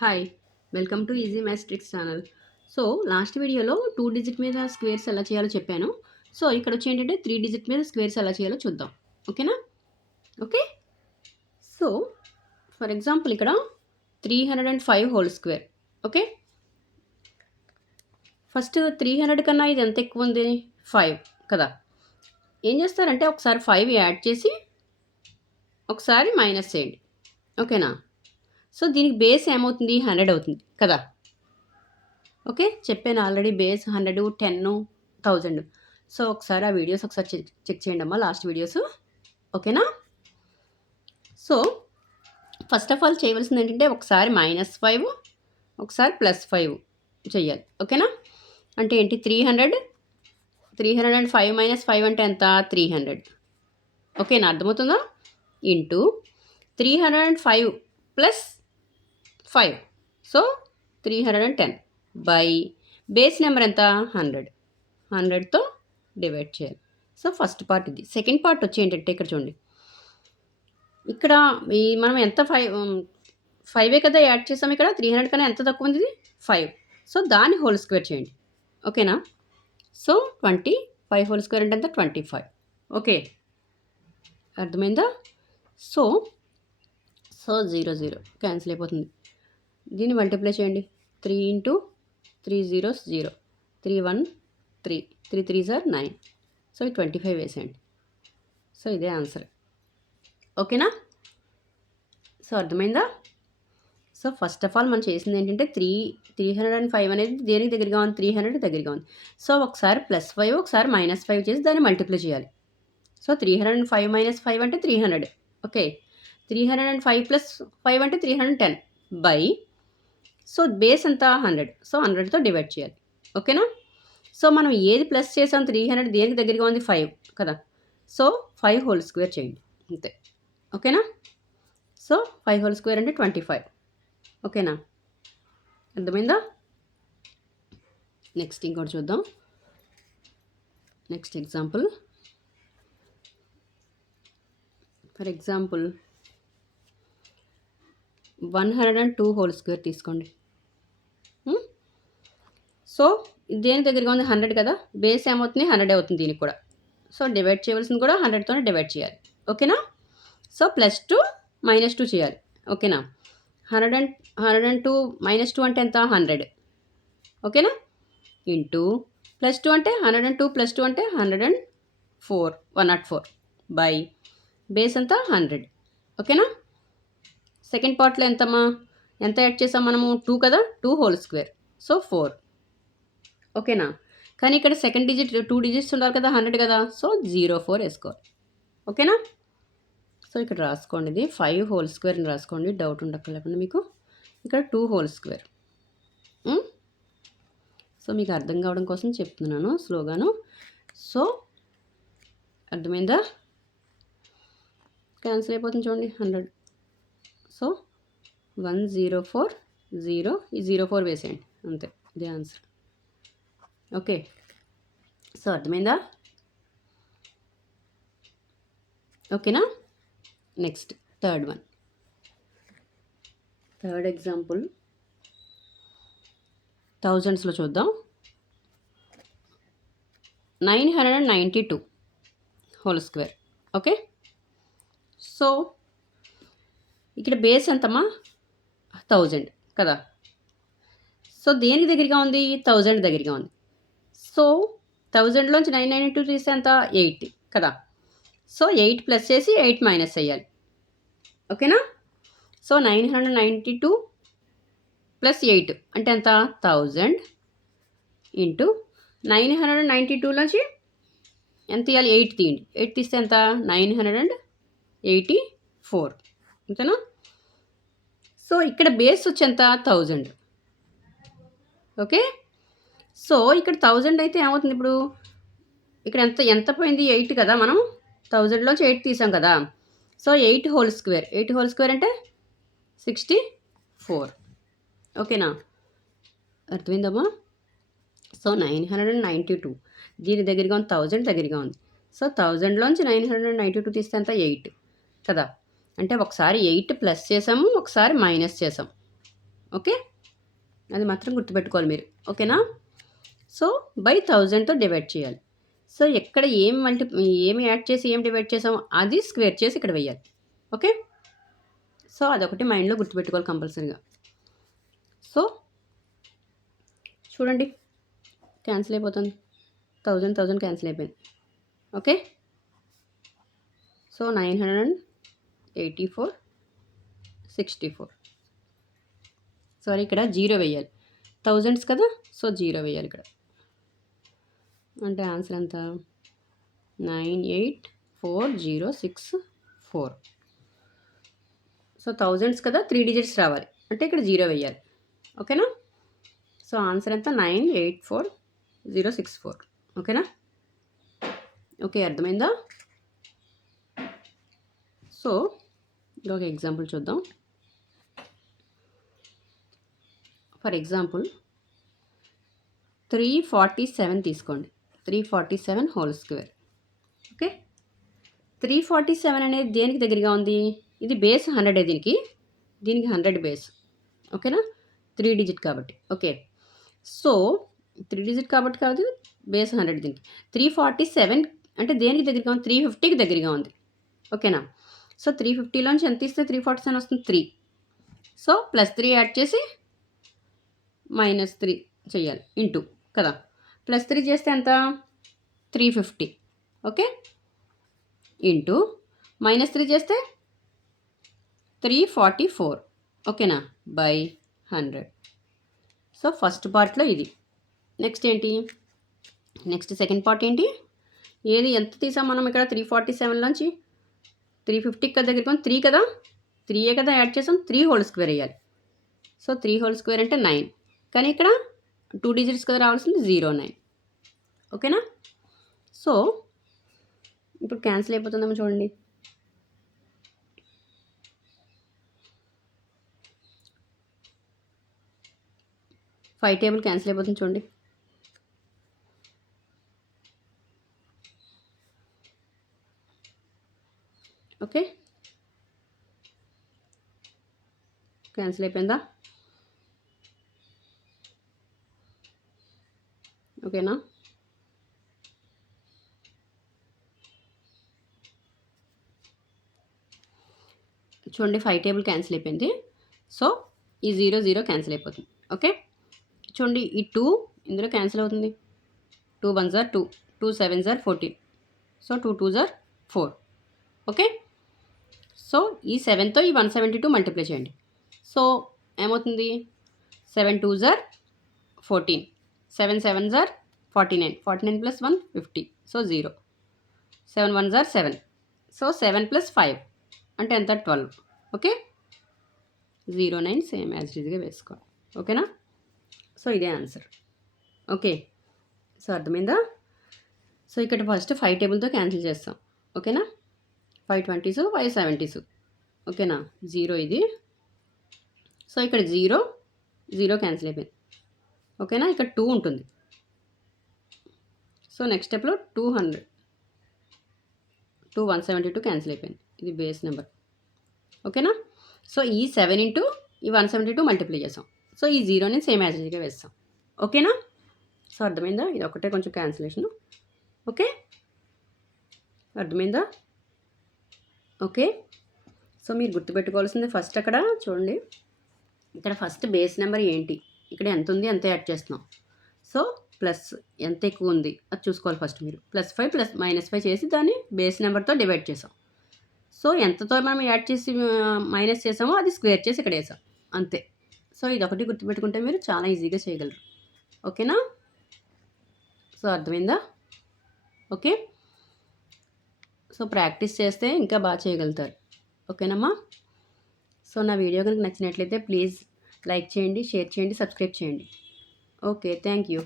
Hi! Welcome to easy maths tricks channel. So, last వీడియోలో 2 digit మీద squares ఎలా చేయాలో చెప్పాను. సో, ఇక్కడొచ్చి ఏంటంటే 3 డిజిట్ మీద స్క్వేర్స్ ఎలా చేయాలో చూద్దాం. ఓకేనా? ఓకే. సో, ఫర్ ఎగ్జాంపుల్ ఇక్కడ 305 హోల్ స్క్వేర్. ఓకే. ఫస్ట్ 300 కన్నా ఇది ఎంత ఎక్కువ ఉంది? 5 కదా! ఏం చేస్తారంటే ఒకసారి 5 యాడ్ చేసి ఒకసారి మైనస్ చేయండి. ఓకేనా? సో, దీనికి బేస్ ఏమవుతుంది? 100 అవుతుంది కదా! ఓకే. చెప్పాను ఆల్రెడీ బేస్ 100, 10, 1000. సో, ఒకసారి ఆ వీడియోస్ ఒకసారి చెక్ చేయండమ్మా లాస్ట్ వీడియోస్. ఓకేనా? సో, ఫస్ట్ ఆఫ్ ఆల్ చేయవలసింది ఏంటంటే ఒకసారి -5, ఒకసారి +5 చెయ్యాలి. ఓకేనా? అంటే ఏంటి 300, 305 - 5 అంటే ఎంత? 300. ఓకేనా? అర్థమవుతుందా? Into 305 + 5. So, 310 by base number ఎంత? 100. 100తో డివైడ్ చేయాలి. సో, ఫస్ట్ పార్ట్ ఇది. సెకండ్ పార్ట్ వచ్చి ఏంటంటే ఇక్కడ చూడండి. ఇక్కడ మనం ఎంత 5 కదా యాడ్ చేసాం ఇక్కడ. 300 కన్నా ఎంత తక్కువ ఉంది ఇది? 5. సో, దాన్ని హోల్ స్క్వేర్ చేయండి. ఓకేనా? సో, 20, 5 హోల్ స్క్వేర్ అంటే ఎంత? 25. ఓకే. అర్థమైందా? సో, 0, 0 క్యాన్సిల్ అయిపోతుంది. దీన్ని మల్టిప్లై చేయండి. 3 × 3 zeros 0, 3 1 3, 3 3s are 9. సో, 25 వేసేయండి. సో, ఇదే ఆన్సర్. ఓకేనా? సో, అర్థమైందా? సో, ఫస్ట్ ఆఫ్ ఆల్ మనం చేసింది ఏంటంటే 305 అనేది దేనికి దగ్గరగా ఉంది? 300 దగ్గరగా ఉంది. సో, ఒకసారి +5, ఒకసారి -5 చేసి దాన్ని మల్టిప్లై చేయాలి. సో, 305 - 5 అంటే 300. ఓకే. 305 + 5 అంటే 310 బై. సో, బేస్ ఎంత? 100. సో, 100తో డివైడ్ చేయాలి. ఓకేనా? సో, మనం ఏది ప్లస్ చేసాం? 300 దేనికి దగ్గరగా ఉంది? 5 కదా! సో, 5 హోల్ స్క్వేర్ చేయండి. అంతే. ఓకేనా? సో, 5 హోల్ స్క్వేర్ అంటే 25. ఓకేనా? అర్థమైందా? నెక్స్ట్ ఇంకోటి చూద్దాం. Next example. For example 102 whole square తీసుకోండి. సో, దేనికి దగ్గరగా ఉంది? 100 కదా! బేస్ ఏమవుతుంది? 100 అవుతుంది దీనికి కూడా. సో, డివైడ్ చేయవలసింది కూడా 100తోనే డివైడ్ చేయాలి. ఓకేనా? సో, +2 -2 చేయాలి. ఓకేనా? 102 -2 అంటే ఎంత? 100. ఓకేనా? ఇంటూ +2 అంటే 102 +2 అంటే 104, 104 బై బేస్ ఎంత? 100. ఓకేనా? సెకండ్ పార్ట్‌లో ఎంతమ్మా? ఎంత యాడ్ చేసాం మనము? 2 కదా! 2 హోల్ స్క్వేర్. సో, 4. ఓకేనా? కానీ ఇక్కడ సెకండ్ డిజిట్ 2 డిజిట్స్ ఉండాలి కదా! 100 కదా! సో, 04 వేసుకోవాలి. ఓకేనా? సో, ఇక్కడ రాసుకోండి. ఇది 5 హోల్ స్క్వేర్ అని రాసుకోండి. డౌట్ ఉండక్కర్లేకుండా మీకు. ఇక్కడ 2 హోల్ స్క్వేర్. సో, మీకు అర్థం కావడం కోసం చెప్తున్నాను స్లోగాను. సో, అర్థమైందా? క్యాన్సిల్ అయిపోతుంది చూడండి 100. సో, 104, 0 ఈ 04 వేసేయండి. అంతే. ఇదే ఆన్సర్. ఓకే. సో, అర్థమైందా? ఓకేనా? Next third one. Third example థౌజండ్స్లో చూద్దాం. 992 హోల్ స్క్వేర్. ఓకే. సో, ఇక్కడ బేస్ ఎంతమ్మా? 1000 కదా! సో, దేనికి దగ్గరగా ఉంది? 1000 దగ్గరగా ఉంది. సో, 1000లోంచి 992 తీస్తే ఎంత? 8 కదా! సో, 8 ప్లస్ చేసి 8 మైనస్ చేయాలి. ఓకేనా? సో, 992 + 8 అంటే ఎంత? 1000 ఇంటూ 992లోంచి ఎంత తీయాలి? 8 తీయండి. 8 తీస్తే ఎంత? 984. అంతేనా? సో, ఇక్కడ బేస్ వచ్చి ఎంత? 1000. ఓకే. సో, ఇక్కడ 1000 అయితే ఏమవుతుంది ఇప్పుడు? ఇక్కడ ఎంత పోయింది? 8 కదా! మనం 1000లోంచి 8 తీసాం కదా! So, 8 whole square. 8 whole square అంటే 64. ఓకేనా? అర్థమైందమ్మా? సో, 992 దీని దగ్గరగా ఉంది. 1000 దగ్గరగా ఉంది. సో, 1000లోంచి 992 తీస్తే ఎంత? 8 కదా! అంటే ఒకసారి 8 ప్లస్ చేసాము, ఒకసారి మైనస్ చేసాం. ఓకే, అది మాత్రం గుర్తుపెట్టుకోవాలి మీరు. ఓకేనా? సో బై 1000తో డివైడ్ చేయాలి. సో ఎక్కడ ఏమి యాడ్ చేసి ఏం డివైడ్ చేసామో అది స్క్వేర్ చేసి ఇక్కడ వేయాలి. ఓకే, సో అదొకటి మైండ్లో గుర్తుపెట్టుకోవాలి కంపల్సరీగా. సో చూడండి, క్యాన్సిల్ అయిపోతుంది. 1000 క్యాన్సిల్ అయిపోయింది. Okay, so 984 64. సారీ, ఇక్కడ 0 వేయాలి. థౌజండ్స్ కదా, సో 0 వేయాలి ఇక్కడ. అంటే ఆన్సర్ ఎంత? 984,064. సో థౌజండ్స్ కదా, 3 డిజిట్స్ రావాలి అంటే ఇక్కడ 0 వేయాలి. ఓకేనా? సో ఆన్సర్ ఎంత? 984,064. ఓకేనా? ఓకే, అర్థమైందా? సో ఇంకొక ఎగ్జాంపుల్ చూద్దాం. ఫర్ ఎగ్జాంపుల్ 347 తీసుకోండి. 347 హోల్ స్క్వేర్. ఓకే, 347 అనేది దేనికి దగ్గరగా ఉంది? ఇది బేస్ 100, దీనికి 100 బేస్. ఓకేనా? 3 డిజిట్ కాబట్టి. ఓకే, సో 3 డిజిట్ కాబట్టి కాదు, బేస్ 100 దీనికి. 347 అంటే దేనికి దగ్గరగా ఉంది? 350కి దగ్గరగా ఉంది. ఓకేనా? సో 350లోంచి ఎంత ఇస్తే 347 వస్తుంది? 3. సో +3 యాడ్ చేసి -3 చేయాలి ఇంటూ కదా. +3 చేస్తే ఎంత? 350. ఓకే, ఇంటూ -3 చేస్తే 344. ఓకేనా? బై 100. సో ఫస్ట్ పార్ట్లో ఇది. నెక్స్ట్ ఏంటి? నెక్స్ట్ సెకండ్ పార్ట్ ఏంటి? ఏది ఎంత తీసాం మనం ఇక్కడ? 347లోంచి 350 దగ్గరికి 3 కదా, 3 కదా యాడ్ చేసాం. 3 హోల్ స్క్వేర్ వేయాలి. సో 3 హోల్ స్క్వేర్ అంటే 9, కానీ ఇక్కడ 2 డిజిట్స్ కదా రావాల్సింది, 09. ఓకేనా? సో ఇప్పుడు క్యాన్సిల్ అయిపోతుందేమో చూడండి. ఫైవ్ టేబుల్ క్యాన్సిల్ అయిపోతుంది చూడండి. ఓకే, క్యాన్సిల్ అయిపోయిందా? ఓకేనా? చూడండి, 5 టేబుల్ క్యాన్సిల్ అయిపోయింది. సో ఈ 0 క్యాన్సిల్ అయిపోతుంది. ఓకే, చూడండి, ఈ 2 ఇందులో క్యాన్సిల్ అవుతుంది. 2 1 జార్ 2, 2 7 జార్ 14. సో 2 2 జార్ 4. ఓకే, సో ఈ 7తో ఈ 172 మల్టిప్లై చేయండి. సో ఏమవుతుంది? 7 2 జార్ 14, 7 7 జార్ 49, 49 + 1 50. సో 0. 7 1 జార్ 7. సో 7 + 5 అంటే ఎంత? 12. ఓకే, 09 సేమ్ యాజ్ ఈజ్గా వేసుకోవాలి. ఓకేనా? సో ఇదే ఆన్సర్. ఓకే, సో అర్థమైందా? సో ఇక్కడ ఫస్ట్ 5 టేబుల్తో క్యాన్సిల్ చేస్తాం. ఓకేనా? 5 20s, 5 70s. ఓకేనా? 0 ఇది. సో ఇక్కడ 0 క్యాన్సిల్ అయిపోయింది. ఓకేనా? ఇక్కడ 2 ఉంటుంది. సో నెక్స్ట్ స్టెప్లో 200, 2 172 క్యాన్సిల్ అయిపోయింది. ఇది బేస్ నెంబర్. ఓకేనా? సో ఈ 7 ఇంటూ ఈ 172 మల్టిప్లై చేస్తాం. సో ఈ 0ని సేమ్ యాజ్గా వేస్తాం. ఓకేనా? సో అర్థమైందా? ఇది ఒకటే కొంచెం క్యాన్సిలేషన్. ఓకే, అర్థమైందా? ఓకే, సో మీరు గుర్తుపెట్టుకోవాల్సింది ఫస్ట్ అక్కడ చూడండి, ఇక్కడ ఫస్ట్ బేస్ నెంబర్ ఏంటి, ఇక్కడ ఎంత ఉంది అంతే యాడ్ చేస్తున్నాం. సో ప్లస్ ఎంత ఎక్కువ ఉంది అది చూసుకోవాలి ఫస్ట్ మీరు. +5 -5 చేసి దాన్ని బేస్ నెంబర్తో డివైడ్ చేసాం. సో ఎంతతో మనం యాడ్ చేసి మైనస్ చేసామో అది స్క్వేర్ చేసి ఇక్కడ వేసాం, అంతే. సో ఇది ఒకటి గుర్తుపెట్టుకుంటే మీరు చాలా ఈజీగా చేయగలరు. ఓకేనా? సో అర్థమైందా? ఓకే, సో ప్రాక్టీస్ చేస్తే ఇంకా బాగా చేయగలుగుతారు. ఓకేనమ్మా? సో నా వీడియో కనుక నచ్చినట్లయితే ప్లీజ్ లైక్ చేయండి, షేర్ చేయండి, సబ్స్క్రైబ్ చేయండి. Okay, thank you.